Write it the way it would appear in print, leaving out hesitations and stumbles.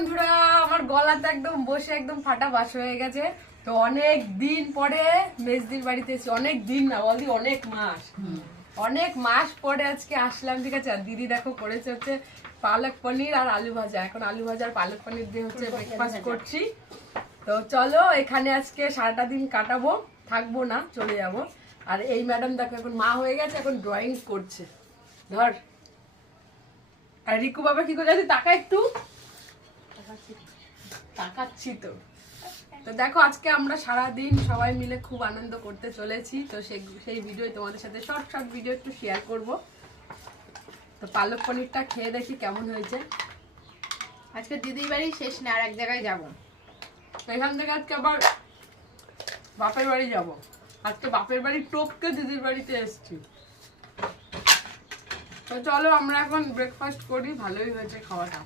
বন্ধুরা আমার গলাতে একদম বসে একদম ফাটা বাস হয়ে গেছে। তো অনেক দিন পরে মেজদির বাড়িতে এসেছি, অনেক দিন না বলদি অনেক মাস পরে আজকে আসলাম, ঠিক আছে। আর দিদি দেখো করেছে হচ্ছে পালক পনির আর আলু ভাজা। এখন আলু ভাজা আর পালক পনির দিয়ে হচ্ছে ব্রেকফাস্ট করছি। তো চলো এখানে আজকে সারাটা দিন কাটাবো, থাকবো না, চলে যাব। আর এই ম্যাডাম দেখো এখন মা হয়ে গেছে, এখন ড্রয়িং করছে। ধর আর রিকু বাবা কি করে টাকা একটু তাকাচ্ছি। তো দেখো আজকে আমরা সারাদিন সবাই মিলে খুব আনন্দ করতে চলেছি। তো সেই ভিডিও তোমাদের সাথে শর্ট ভিডিও একটু শেয়ার করব। তো পালক পনিরটা খেয়ে দেখি কেমন হয়েছে। আজকে দিদির বাড়ি শেষ না, আর এক জায়গায় যাবো। এখান থেকে আজকে আবার বাপের বাড়ি যাব। আজকে বাপের বাড়ি টপকে দিদির বাড়িতে এসেছি। তো চলো আমরা এখন ব্রেকফাস্ট করি। ভালোই হয়েছে খাওয়াটা।